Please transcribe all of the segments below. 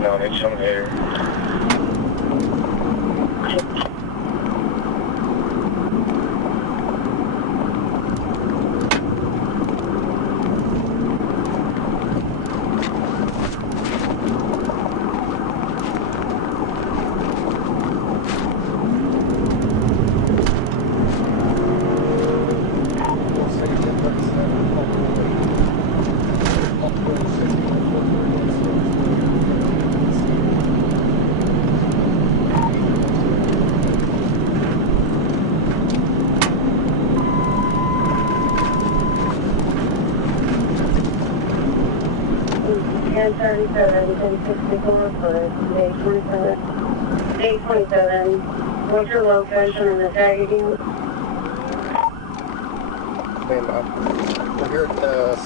No, they some here. Day 27. What's your location on the tag again? Stand by. We're here at the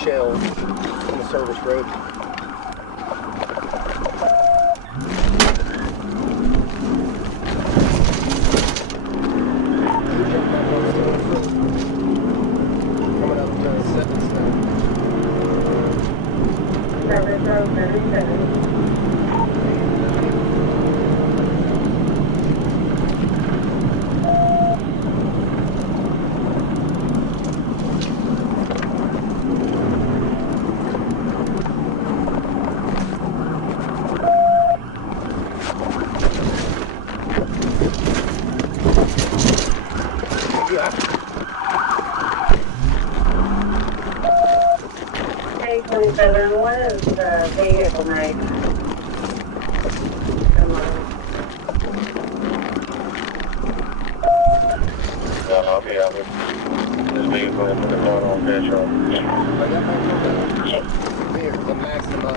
Shell on the service road. Coming up to 7th now. Service road 37. Day 27. What is the vehicle make? Come on. No, I'll be out here. This vehicle is put it on petrol. Here's the Maxima.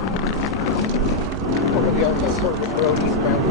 We're going to be on the service road eastbound.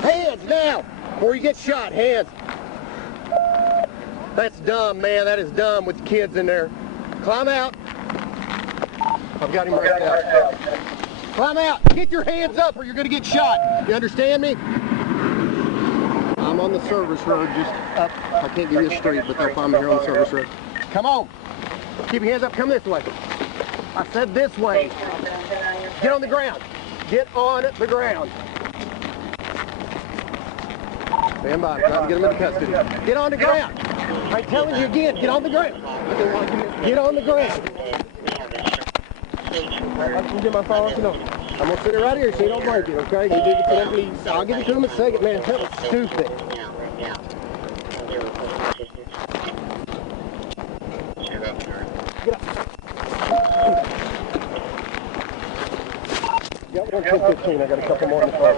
Hands now, or you get shot. Hands. That's dumb, man. That is dumb with the kids in there. Climb out. I've got him right now. Climb out. Get your hands up or you're going to get shot. You understand me? I'm on the service road, just up. I can't give you a street, but up I'm here on the service road. Come on. Keep your hands up. Come this way. I said this way. Get on the ground. Get on the ground. Stand by. I'm trying to get them into custody. Get on the ground. I'm telling you again. Get on the ground. Get on the ground. I can get my phone off. No. I'm going to sit it right here so you don't break it, okay? You do it for them. I'll give it to them in a second, man. That was stupid. Get up. Got 1:15. I got a couple more in the car.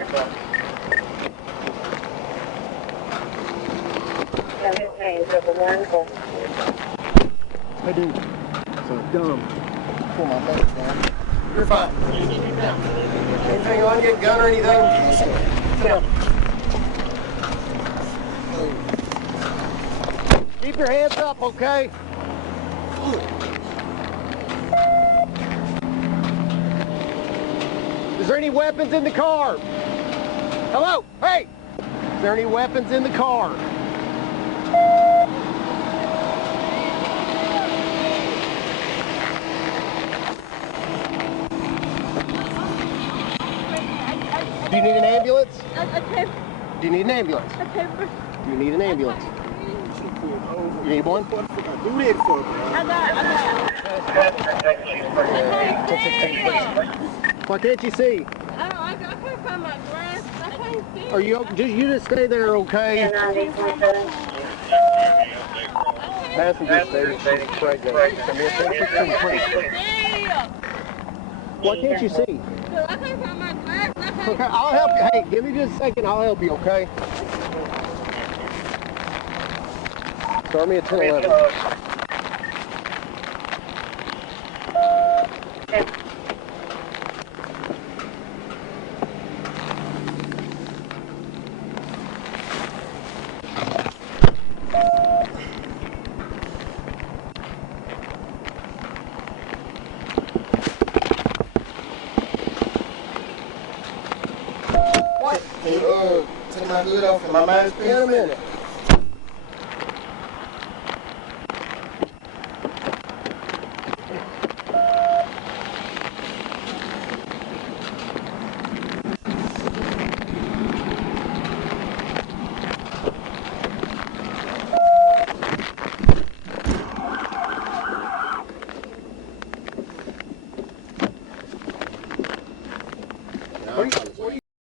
Hey, dude. So dumb. Pull my legs down. You're fine. Anything on you? Gun or anything? Sit down. Keep your hands up, okay? there any weapons in the car? Hello? Hey! Is there any weapons in the car? Do you need an ambulance? Do you need an ambulance? Do you need an ambulance? You need one? What the fuck I do that for, bro? Why can't you see? I can't find my glass. I can't see. Are you just stay there, okay? Passenger station, why can't you see? I can't find my glass. Okay, I'll help you. Hey, give me just a second. I'll help you, okay? Start me at 10:11. What? Can you take my hood off and my mind's In a minute. I apologize.